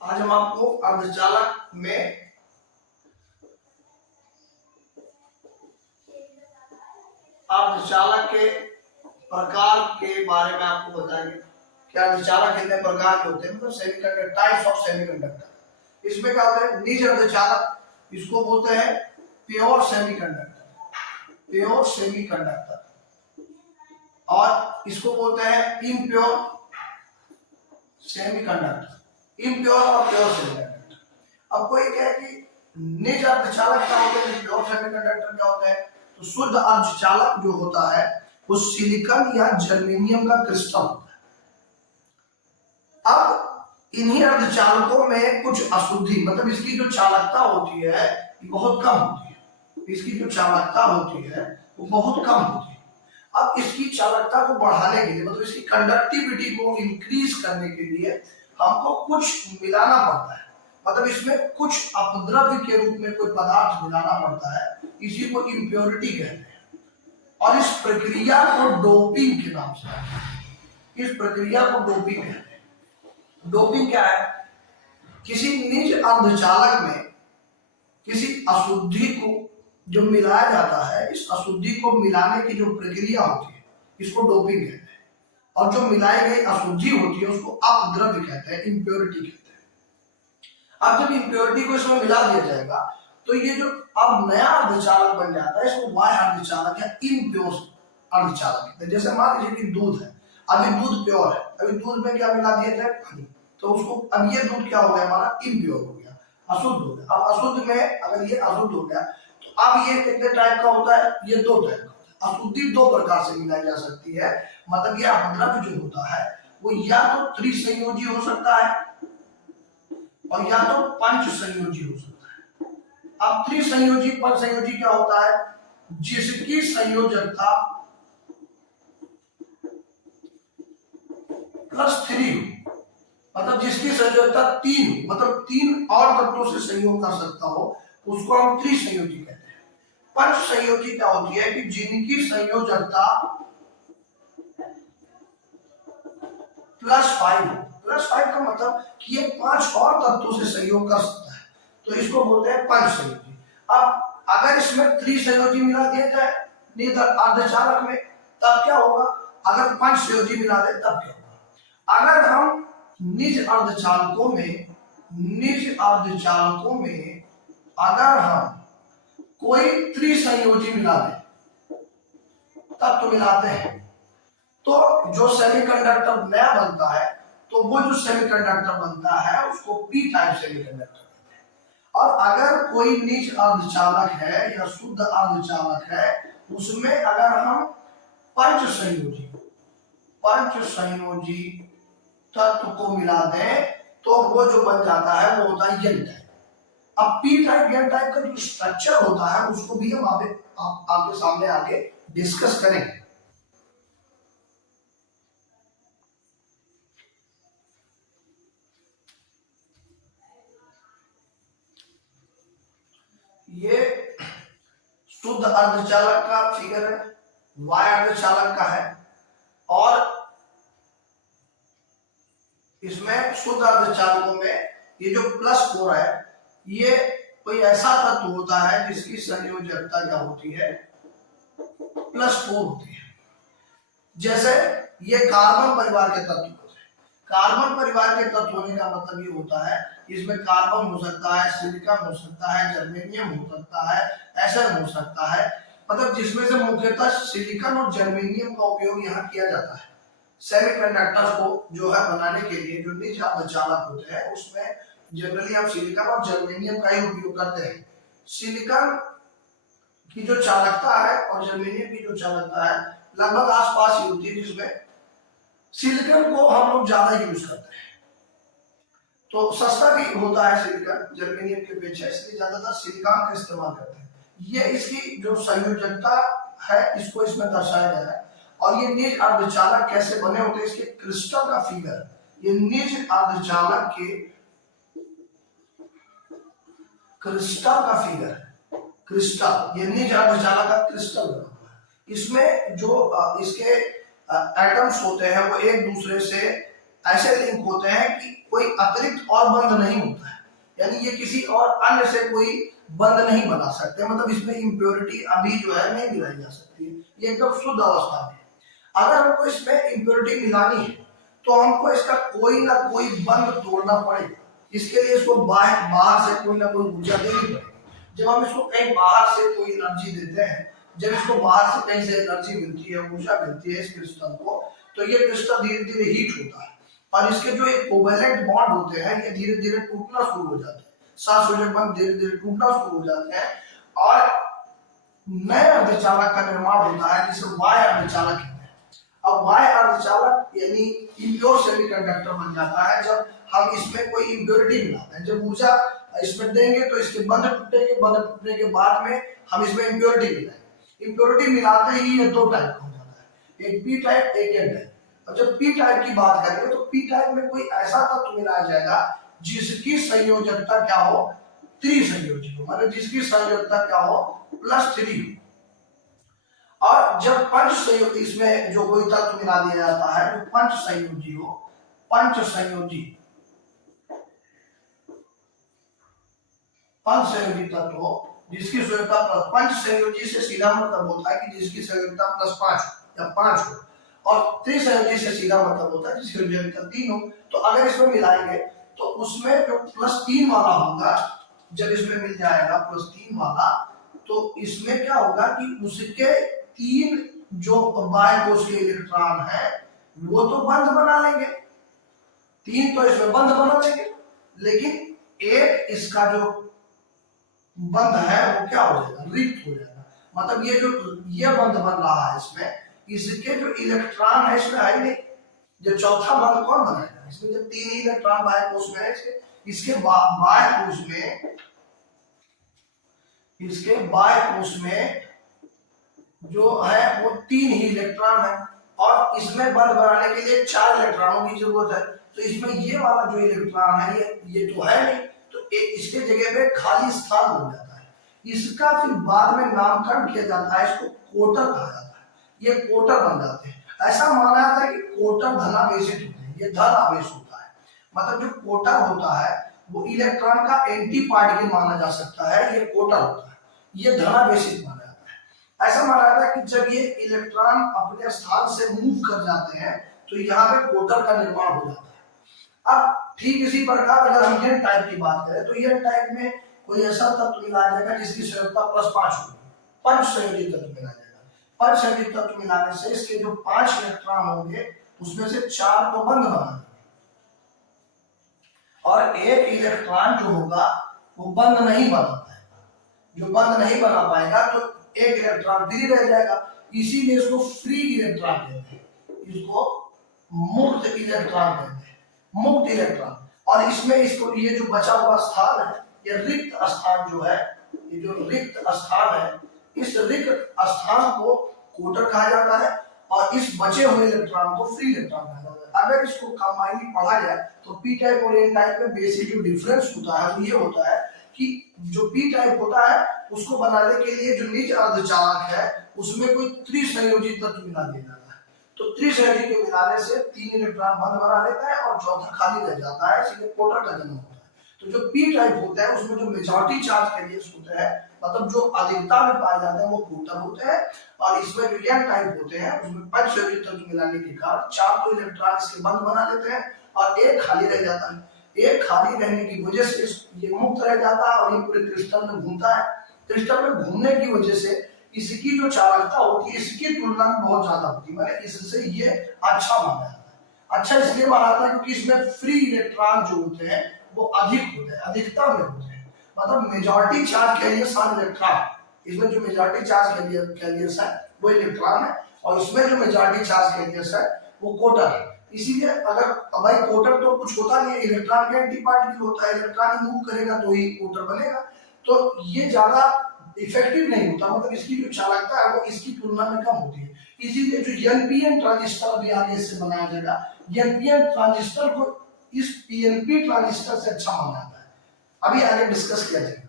आज हम आपको अर्धचालक में अर्धचालक के प्रकार के बारे में आपको बताएंगे कि अर्धचालक कितने प्रकार के होते हैं, मतलब सेमीकंडक्टर, टाइप्स ऑफ सेमीकंडक्टर। इसमें क्या होता है, निज अर्धचालक, इसको बोलते हैं प्योर सेमीकंडक्टर, प्योर सेमीकंडक्टर, और इसको बोलते हैं इम्प्योर सेमीकंडक्टर, इम्प्योर और प्योर सेमीकंडक्टर। अब कोई कहे कि निज अर्धचालक क्या होते हैं, प्योर सेमीकंडक्टर क्या होता है, तो शुद्ध अर्धचालक जो होता है वो सिलिकॉन या जर्मेनियम का क्रिस्टल होता है। अब इन्हीं अर्धचालकों में कुछ अशुद्धि, मतलब इसकी जो चालकता होती है बहुत कम होती है, इसकी जो चालकता होती है वो बहुत कम होती है। अब इसकी चालकता को बढ़ाने के लिए, मतलब इसकी कंडक्टिविटी को इंक्रीज करने के लिए हमको कुछ मिलाना पड़ता है, मतलब इसमें कुछ अपद्रव्य के रूप में कोई पदार्थ मिलाना पड़ता है, इसी को इम्प्योरिटी कहते हैं। और इस प्रक्रिया को डोपिंग के नाम से, इस प्रक्रिया को डोपिंग कहते हैं। डोपिंग क्या है, किसी निज अर्धचालक में किसी अशुद्धि को जो मिलाया जाता है, इस अशुद्धि को मिलाने की जो प्रक्रिया होती है इसको डोपिंग कहते हैं, और जो मिलाई गई अशुद्धि होती है उसको अपद्रव्य कहते हैं, इम्प्योरिटी कहते हैं। अब जब इम्प्योरिटी को इसमें मिला दिया जाएगा तो ये जो अब नया अर्धचालक बन जाता है इसको बाह्य अर्धचालक या इम्प्योर अर्धचालक कहते हैं। जैसे मान लीजिए कि दूध है, अभी दूध प्योर है, अभी दूध में क्या मिला दिया जाए, पानी, तो उसको अब ये दूध क्या हो गया, हमारा इम्प्योर हो गया, अशुद्ध हो गया। अब अशुद्ध में अगर ये अशुद्ध हो गया तो अब ये कितने टाइप का होता है, ये दो टाइप का होता है। अशुद्धि दो प्रकार से मिलाई जा सकती है, मतलब ये अपद्रव्य जो होता है वो या तो त्रिसंयोजी हो सकता है और या तो पंच संयोजी हो सकता है। अब त्रिसंयोजी पंच संयोजी क्या होता है, जिसकी संयोजकता +3, मतलब जिसकी संयोजकता 3, मतलब 3 और तत्वों से संयोग कर सकता हो, उसको हम त्रिसंयोजी कहते हैं। पंच संयोजी क्या होती है कि जिनकी संयोजकता +5 का मतलब कि ये 5 और तत्वों से संयोग कर सकता है, तो इसको बोलते हैं पंच संयोजी। अब अगर इसमें त्रिसंयोजी मिला दिया जाए निज अर्धचालक में तब क्या होगा, अगर पंच संयोजी मिला दे तब क्या होगा। अगर हम निज अर्धचालकों में अगर हम कोई त्रिसंयोजी मिला दे तब तो मिलाते हैं, तो जो सेमीकंडक्टर नया बनता है, तो वो जो सेमीकंडक्टर बनता है उसको पी टाइप सेमीकंडक्टर कहते हैं। और अगर कोई निज अर्धचालक है या शुद्ध अर्धचालक है, उसमें अगर हम पंच संयोजी तत्व को मिला दें तो वो जो बन जाता है वो होता है एन टाइप। अब पी टाइप एन टाइप का जो स्ट्रक्चर होता है उसको भी हम आपके सामने आगे डिस्कस करेंगे। ये शुद्ध अर्धचालक का फिगर है, वाय अर्धचालक का है, और इसमें शुद्ध अर्धचालकों में ये जो +4 है, ये कोई ऐसा तत्व होता है जिसकी संयोजकता क्या होती है, +4 होती है। जैसे ये कार्बन परिवार के तत्व होते हैं, कार्बन परिवार के तत्व होने का मतलब ये होता है इसमें कार्बन हो सकता है, सिलिकॉन हो सकता है, जर्मेनियम हो सकता है, एसएन हो सकता है, मतलब जिसमें से मुख्यतः सिलिकॉन और जर्मेनियम का उपयोग यहाँ किया जाता है सेमीकंडक्टर्स को जो है बनाने के लिए। जो निज अर्धचालक होते हैं उसमें जनरली हम सिलिकॉन और जर्मेनियम का ही उपयोग करते हैं। सिलिकॉन की जो चालकता है और जर्मेनियम की जो चालकता है लगभग आसपास ही होती है, जिसमें सिलिकॉन को हम लोग ज्यादा यूज करते हैं, तो सस्ता भी होता है सिलिकॉन जर्मेनियम के अपेक्षा, इसलिए ज्यादातर सिलिकॉन का इस्तेमाल करते हैं। ये इसकी जो संयोजकता है इसको इसमें दर्शाया गया है। और ये निज अर्धचालक कैसे बने होते हैं, इसके क्रिस्टल का फिगर, ये निज अर्धचालक के क्रिस्टल का फिगर, क्रिस्टल, ये निज अर्धचालक का क्रिस्टल बना हुआ है। इसमें जो इसके एटम्स होते हैं वो एक दूसरे से ऐसे लिंक होते हैं कि कोई अतिरिक्त और बंध नहीं होता है, यानी ये किसी और अन्य से कोई बंध नहीं बना सकते, मतलब इसमें इम्प्योरिटी अभी जो है नहीं मिलाई जा सकती है, ये एकदम शुद्ध अवस्था में। अगर हमको इसमें इम्प्योरिटी मिलानी है तो हमको इसका कोई ना कोई बंध तोड़ना पड़ेगा। इसके लिए इसको बाहर से कोई ना कोई ऊर्जा देनी पड़ेगी। जब हम इसको कहीं बाहर से कोई एनर्जी देते हैं, जब इसको बाहर से कहीं से एनर्जी मिलती है, ऊर्जा मिलती है इस क्रिस्टल को, तो ये क्रिस्टल धीरे धीरे हीट होता है और इसके जो एक कोवेलेंट बॉन्ड होते हैं ये धीरे धीरे टूटना शुरू हो जाते हैं, सहसंयोजक बंध धीरे धीरे टूटना शुरू हो जाते हैं और नए अर्धचालक का निर्माण होता है जिसे वाय अर्धचालक कहते हैं। अब वाय अर्धचालक यानी इम्प्योर सेमीकंडक्टर बन जाता है जब हम इसमें कोई इम्प्योरिटी मिलाते हैं। जब ऊर्जा इसमें देंगे तो इसके बंध टूटेंगे, बंध टूटने के बाद में हम इसमें इम्प्योरिटी मिलाएंगे। इम्प्योरिटी मिलाते ही ये दो टाइप का हो जाता है, एक पी टाइप एक एन टाइप। और जब पी टाइप की बात करेंगे तो पी टाइप में कोई ऐसा तत्व मिलाया जाएगा जिसकी संयोजकता क्या हो, त्रिसंयोजी हो, मतलब जिसकी संयोजकता क्या हो, +3 हो। और जब पंच संयोजी, इसमें जो कोई तत्व मिला दिया जाता है जो पंच संयोजी हो, पंच संयोजी तत्व हो जिसकी संयोजकता पंच संयोजी से सीधा मतलब होता है कि जिसकी संयोजकता +5 या 5 हो, और त्रिसंयोजी से सीधा मतलब होता है जिसकी संयोजकता 3 हो। तो अगर इसमें मिलाएंगे तो उसमें जो +3 वाला होगा, जब इसमें मिल जाएगा +3 वाला, तो इसमें क्या होगा कि उसके 3 जो बाह्य कोश के इलेक्ट्रॉन है वो तो बंध बना लेंगे, 3 तो इसमें बंध बना लेंगे, लेकिन एक इसका जो बंध है वो क्या हो जाएगा, रिक्त हो जाएगा। मतलब ये बंध बन रहा है इसमें, इसके जो इलेक्ट्रॉन है इसमें है ही नहीं। जो चौथा बंध कौन बनाएगा, इसमें जब 3 ही इलेक्ट्रॉन बाह्य कोश में है, इसके बाह्य कोश में जो है वो 3 ही इलेक्ट्रॉन है और इसमें बंध बनाने के लिए 4 इलेक्ट्रॉनों की जरूरत है। तो इसमें ये वाला जो इलेक्ट्रॉन है ये तो है नहीं, तो इसके जगह पे खाली स्थान बन जाता है। इसका फिर बाद में नामकरण किया जाता है, इसको कोटर कहा जाता है, ये कोटर बन जाते हैं। ऐसा माना जाता है कि कोटर धनावेशित होते हैं, ये धन आवेश होता है। मतलब जो कोटर होता है वो इलेक्ट्रॉन का एंटी पार्टिकल माना जा सकता है, ये कोटर होता है, ये धनावेशित माना जाता है। ऐसा माना जाता है कि जब ये इलेक्ट्रॉन अपने स्थान से मूव कर जाते हैं तो यहाँ पे कोटर का निर्माण हो जाता है। अब ठीक इसी प्रकार अगर हम एन टाइप की बात करें तो एन टाइप में कोई ऐसा तत्व मिलाया जाएगा जिसकी संयोजकता +5 होगी, पंच संयोजी तत्व मिलाया जाएगा। पंच संयोजी तत्व मिलाने से इसके जो 5 इलेक्ट्रॉन होंगे उसमें से 4 तो बंध बना देंगे और एक इलेक्ट्रॉन जो होगा वो बंध नहीं बना पाएगा। जो बंध नहीं बना पाएगा तो एक इलेक्ट्रॉन फ्री रह जाएगा, इसीलिए इसको फ्री इलेक्ट्रॉन कहते हैं, इसको मुक्त इलेक्ट्रॉन कहते हैं, मुक्त इलेक्ट्रॉन। और इसमें इसको ये जो बचा हुआ स्थान है, ये रिक्त स्थान जो है, ये जो रिक्त स्थान है, इस रिक्त स्थान को कोटर कहा जाता है और इस बचे हुए इलेक्ट्रॉन को फ्री इलेक्ट्रॉन कहा जाता है। अगर इसको कंबाइनली पढ़ा जाए तो पी टाइप और एन टाइप में बेसिक जो डिफरेंस होता है वो ये होता है कि जो पी टाइप होता है उसको बनाने के लिए जो निज अर्धचालक है उसमें कोई त्रिसंयोजी तत्व मिला दिया जाता है। तो त्रिसंयोजी के मिलाने से 3 इलेक्ट्रॉन बंध बना लेता है और चौथा खाली रह जाता है, इसलिए कोटर का जन्म होता है। तो जो पी टाइप होता है उसमें जो मेजॉरिटी चार्ज कैरियर्स होते हैं, मतलब जो अधिकता में पाए जाते हैं वो कोटर होते हैं, और इसमें जो एन टाइप होते हैं उसमें पंच संयोजी तत्व मिलाने के कारण 4 तो इलेक्ट्रॉन इसके बंध बना लेते हैं और एक खाली रह जाता है। एक खाली रहने की वजह से ये मुक्त रह जाता है और ये पूरे क्रिस्टल में घूमता है। क्रिस्टल में घूमने की वजह से इसकी जो चालकता होती है इसकी तुलना में बहुत ज्यादा होती है, मतलब इससे ये अच्छा माना जाता है। अच्छा इसलिए माना जाता है क्योंकि इसमें फ्री इलेक्ट्रॉन जो होते हैं वो अधिक होते हैं, अधिकता में होते हैं, मतलब majority charge carriers are electron. इसमें जो मेजॉरिटी चार्ज कैरियर्स है वो इलेक्ट्रॉन है और इसमें जो मेजॉरिटी चार्ज कैरियर्स है वो कोटर है। इसीलिए अगर भाई कोटर तो कुछ होता नहीं है, इलेक्ट्रॉन का एंटी पार्टिकल होता है, इलेक्ट्रॉन ही मूव करेगा तो ही कोटर बनेगा, तो ये ज्यादा इफेक्टिव नहीं होता, मतलब इसकी जो चालकता है वो इसकी तुलना में कम होती है। इसीलिए जो एनपीएन ट्रांजिस्टर भी आगे इससे बनाया जाएगा, एनपीएन ट्रांजिस्टर को इस पीएनपी ट्रांजिस्टर से अच्छा माना जाता है। अभी आगे डिस्कस किया जाएगा।